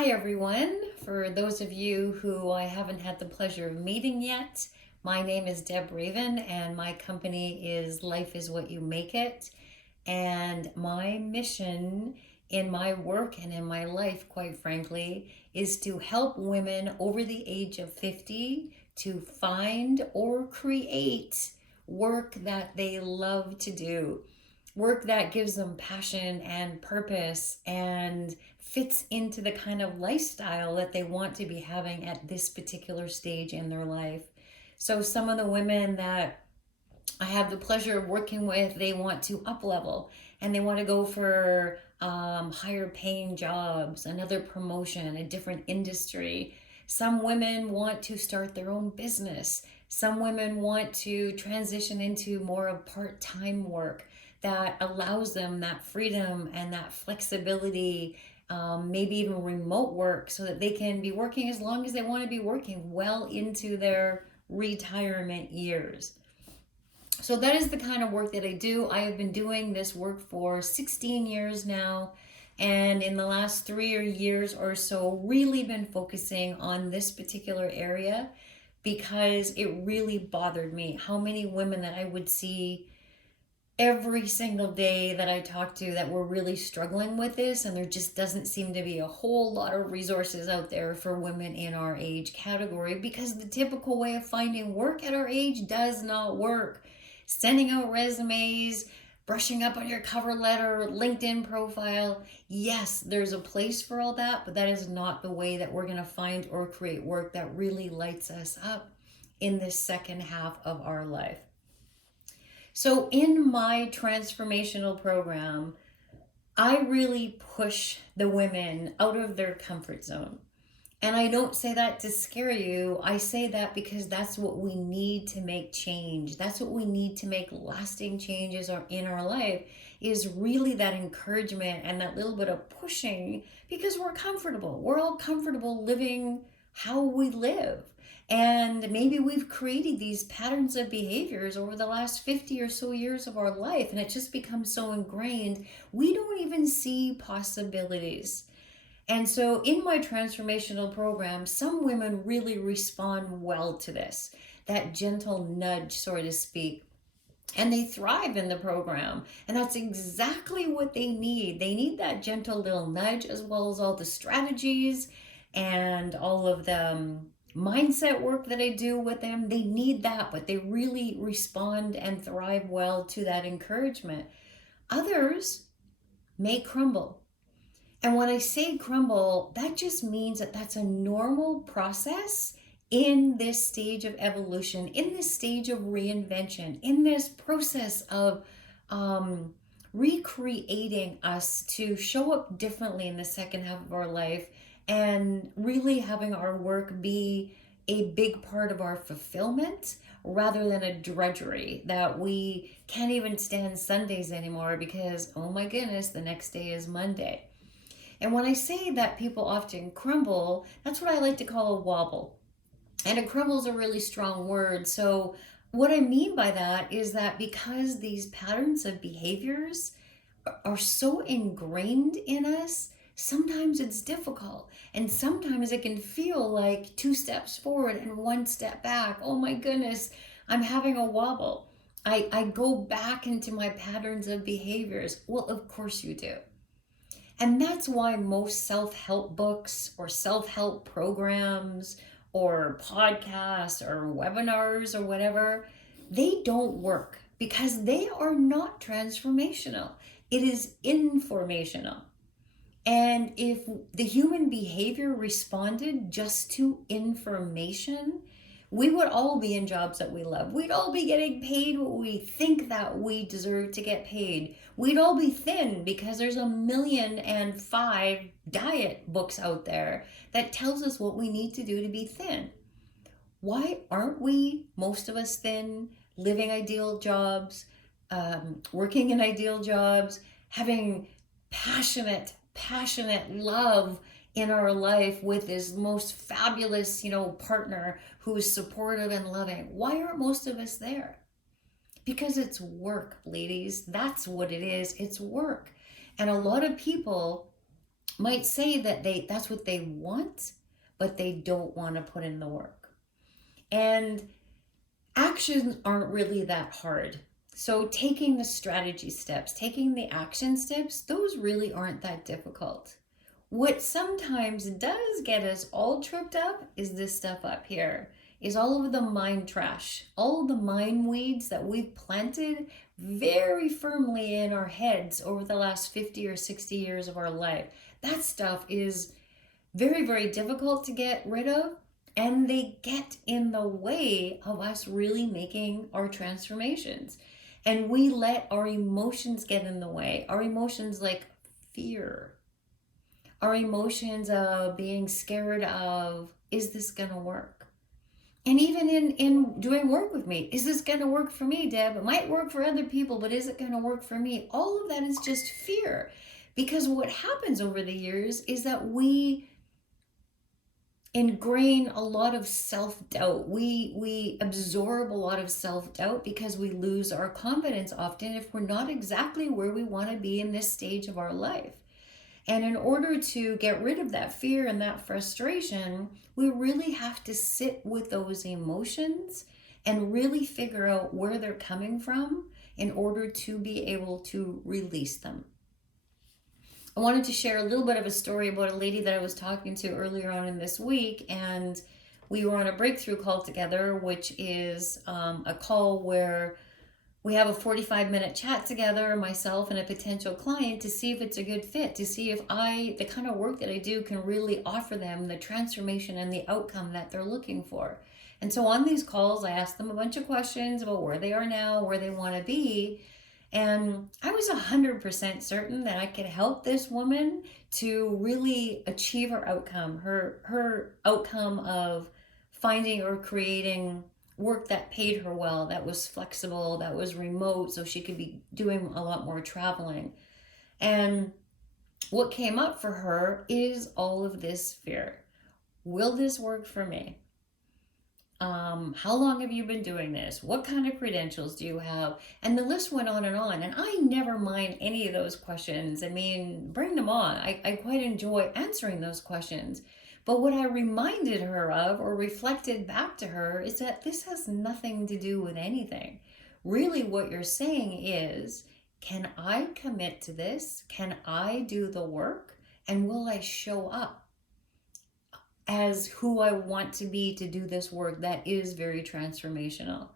Hi, everyone. For those of you who I haven't had the pleasure of meeting yet, my name is Deb Raven, and my company is Life is What You Make It. And my mission in my work and in my life, quite frankly, is to help women over the age of 50 to find or create work that they love to do, work that gives them passion and purpose and fits into the kind of lifestyle that they want to be having at this particular stage in their life. So some of the women that I have the pleasure of working with, they want to up level and they want to go for higher paying jobs, another promotion, a different industry. Some women want to start their own business. Some women want to transition into more of part time work that allows them that freedom and that flexibility, maybe even remote work, so that they can be working as long as they want to be working well into their retirement years. So that is the kind of work that I do. I have been doing this work for 16 years now. And in the last 3 years or so, really been focusing on this particular area because it really bothered me how many women that I would see every single day that I talk to that were really struggling with this, and there just doesn't seem to be a whole lot of resources out there for women in our age category because the typical way of finding work at our age does not work. Sending out resumes, brushing up on your cover letter, LinkedIn profile. Yes, there's a place for all that, but that is not the way that we're going to find or create work that really lights us up in this second half of our life. So, in my transformational program, I really push the women out of their comfort zone. And I don't say that to scare you. I say that because that's what we need to make change. That's what we need to make lasting changes in our life, is really that encouragement and that little bit of pushing, because we're comfortable. We're all comfortable living how we live. And maybe we've created these patterns of behaviors over the last 50 or so years of our life, and it just becomes so ingrained, we don't even see possibilities. And so in my transformational program, some women really respond well to this, that gentle nudge, so to speak. And they thrive in the program. And that's exactly what they need. They need that gentle little nudge, as well as all the strategies and all of the mindset work that I do with them. They need that, but they really respond and thrive well to that encouragement. Others may crumble. And when I say crumble, that just means that that's a normal process in this stage of evolution, in this stage of reinvention, in this process of recreating us to show up differently in the second half of our life, and really having our work be a big part of our fulfillment rather than a drudgery that we can't even stand Sundays anymore because, oh my goodness, the next day is Monday. And when I say that people often crumble, that's what I like to call a wobble. And a crumble is a really strong word. So, what I mean by that is that because these patterns of behaviors are so ingrained in us, sometimes it's difficult. And sometimes it can feel like 2 steps forward and 1 step back. Oh my goodness, I'm having a wobble. I go back into my patterns of behaviors. Well, of course you do. And that's why most self help books or self help programs or podcasts or webinars or whatever, they don't work because they are not transformational. It is informational. And if the human behavior responded just to information, we would all be in jobs that we love. We'd all be getting paid what we think that we deserve to get paid. We'd all be thin because there's 1,000,005 diet books out there that tells us what we need to do to be thin. Why aren't we, most of us, thin, living ideal jobs, working in ideal jobs, having passionate love in our life with this most fabulous, partner who is supportive and loving? Why aren't most of us there? Because it's work, ladies. That's what it is. It's work. And a lot of people might say that that's what they want, but they don't want to put in the work. And actions aren't really that hard. So taking the strategy steps, taking the action steps, those really aren't that difficult. What sometimes does get us all tripped up is this stuff up here, is all of the mind trash, all of the mind weeds that we've planted very firmly in our heads over the last 50 or 60 years of our life. That stuff is very, very difficult to get rid of, and they get in the way of us really making our transformations. And we let our emotions get in the way. Our emotions like fear, our emotions of being scared of, is this gonna work? And even in doing work with me, is this gonna work for me, Deb? It might work for other people, but is it gonna work for me? All of that is just fear. Because what happens over the years is that we ingrain a lot of self-doubt. We absorb a lot of self-doubt because we lose our confidence often if we're not exactly where we want to be in this stage of our life. And in order to get rid of that fear and that frustration, we really have to sit with those emotions and really figure out where they're coming from in order to be able to release them. I wanted to share a little bit of a story about a lady that I was talking to earlier on in this week, and we were on a breakthrough call together, which is a call where we have a 45-minute chat together, myself and a potential client, to see if it's a good fit, to see if the kind of work that I do can really offer them the transformation and the outcome that they're looking for. And so on these calls, I ask them a bunch of questions about where they are now, where they want to be. And I was 100% certain that I could help this woman to really achieve her outcome, her outcome of finding or creating work that paid her well, that was flexible, that was remote, so she could be doing a lot more traveling. And what came up for her is all of this fear. Will this work for me? How long have you been doing this? What kind of credentials do you have? And the list went on. And I never mind any of those questions. I mean, bring them on. I quite enjoy answering those questions. But what I reminded her of or reflected back to her is that this has nothing to do with anything. Really, what you're saying is, can I commit to this? Can I do the work? And will I show up as who I want to be to do this work that is very transformational?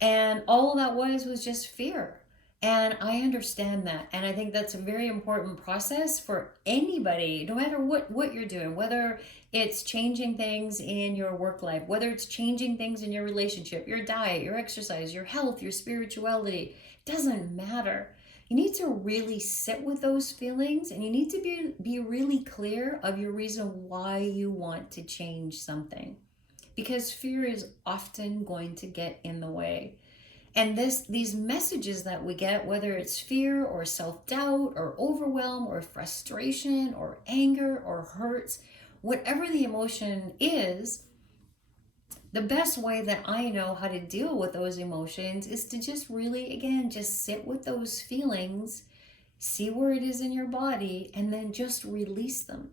And all that was just fear. And I understand that. And I think that's a very important process for anybody, no matter what you're doing, whether it's changing things in your work life, whether it's changing things in your relationship, your diet, your exercise, your health, your spirituality, doesn't matter. You need to really sit with those feelings, and you need to be really clear of your reason why you want to change something. Because fear is often going to get in the way. And these messages that we get, whether it's fear or self-doubt or overwhelm or frustration or anger or hurt, whatever the emotion is, the best way that I know how to deal with those emotions is to just really, again, just sit with those feelings, see where it is in your body, and then just release them.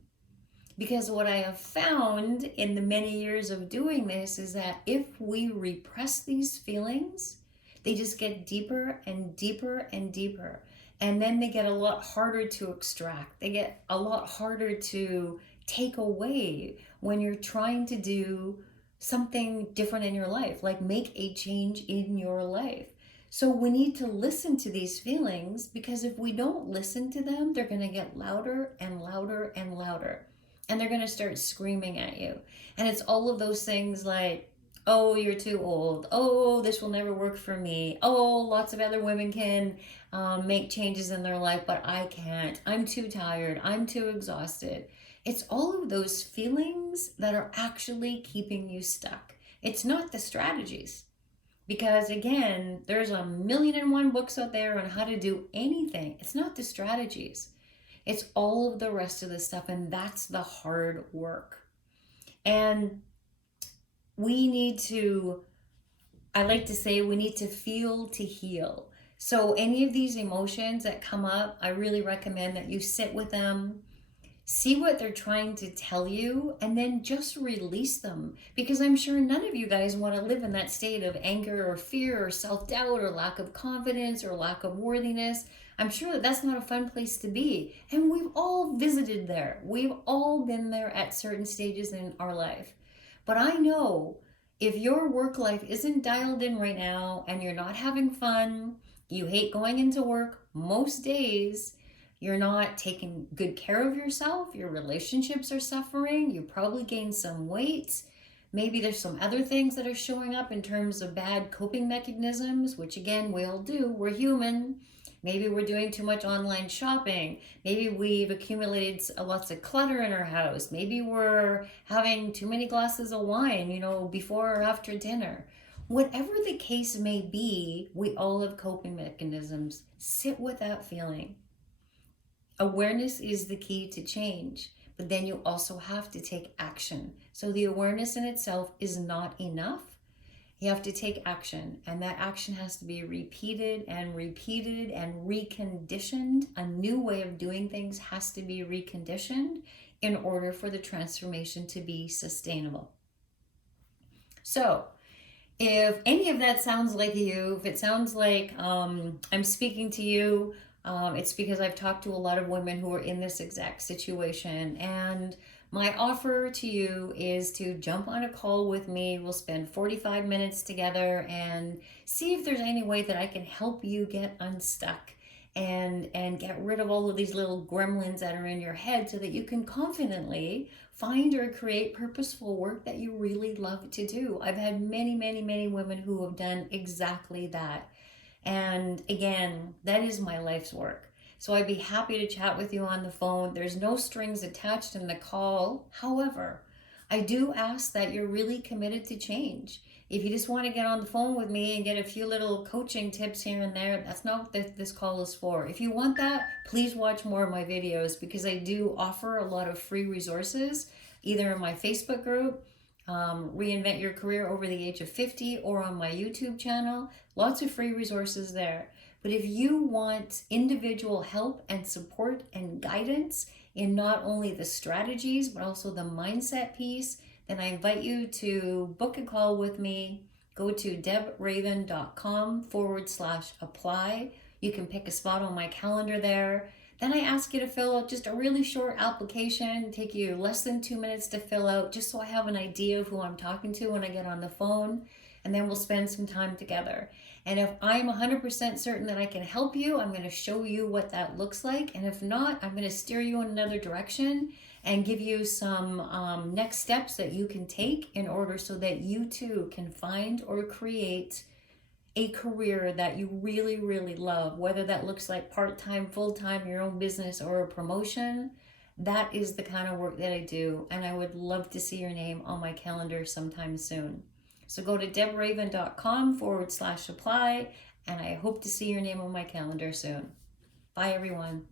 Because what I have found in the many years of doing this is that if we repress these feelings, they just get deeper and deeper and deeper. And then they get a lot harder to extract. They get a lot harder to take away when you're trying to do something different in your life, like make a change in your life. So we need to listen to these feelings, because if we don't listen to them, they're going to get louder and louder and louder. And they're going to start screaming at you. And it's all of those things like, oh, you're too old. Oh, this will never work for me. Oh, lots of other women can make changes in their life, but I can't. I'm too tired. I'm too exhausted. It's all of those feelings that are actually keeping you stuck. It's not the strategies. Because again, there's 1,000,001 books out there on how to do anything. It's not the strategies. It's all of the rest of the stuff, and that's the hard work. And we need to, I like to say, we need to feel to heal. So any of these emotions that come up, I really recommend that you sit with them, See what they're trying to tell you and then just release them. Because I'm sure none of you guys want to live in that state of anger or fear or self doubt or lack of confidence or lack of worthiness. I'm sure that that's not a fun place to be. And we've all visited there, we've all been there at certain stages in our life. But I know if your work life isn't dialed in right now and you're not having fun, you hate going into work most days, you're not taking good care of yourself, your relationships are suffering, you probably gained some weight, maybe there's some other things that are showing up in terms of bad coping mechanisms, which again, we all do, we're human. Maybe we're doing too much online shopping. Maybe we've accumulated lots of clutter in our house. Maybe we're having too many glasses of wine, before or after dinner. Whatever the case may be, we all have coping mechanisms. Sit with that feeling. Awareness is the key to change, but then you also have to take action. So the awareness in itself is not enough. You have to take action, and that action has to be repeated and repeated and reconditioned. A new way of doing things has to be reconditioned in order for the transformation to be sustainable. So, if any of that sounds like you, if it sounds like I'm speaking to you, it's because I've talked to a lot of women who are in this exact situation. And my offer to you is to jump on a call with me. We'll spend 45 minutes together and see if there's any way that I can help you get unstuck and get rid of all of these little gremlins that are in your head so that you can confidently find or create purposeful work that you really love to do. I've had many, many, many women who have done exactly that. And again, that is my life's work. So I'd be happy to chat with you on the phone. There's no strings attached in the call. However, I do ask that you're really committed to change. If you just want to get on the phone with me and get a few little coaching tips here and there, that's not what this call is for. If you want that, please watch more of my videos, because I do offer a lot of free resources, either in my Facebook group, Reinvent Your Career Over the Age of 50, or on my YouTube channel. Lots of free resources there. But if you want individual help and support and guidance in not only the strategies, but also the mindset piece, then I invite you to book a call with me. Go to debraven.com/apply. You can pick a spot on my calendar there. Then I ask you to fill out just a really short application, take you less than 2 minutes to fill out, just so I have an idea of who I'm talking to when I get on the phone. And then we'll spend some time together. And if I'm 100% certain that I can help you, I'm going to show you what that looks like. And if not, I'm going to steer you in another direction and give you some next steps that you can take in order so that you too can find or create a career that you really, really love, whether that looks like part-time, full-time, your own business, or a promotion. That is the kind of work that I do, and I would love to see your name on my calendar sometime soon. So go to debraven.com/apply, and I hope to see your name on my calendar soon. Bye, everyone.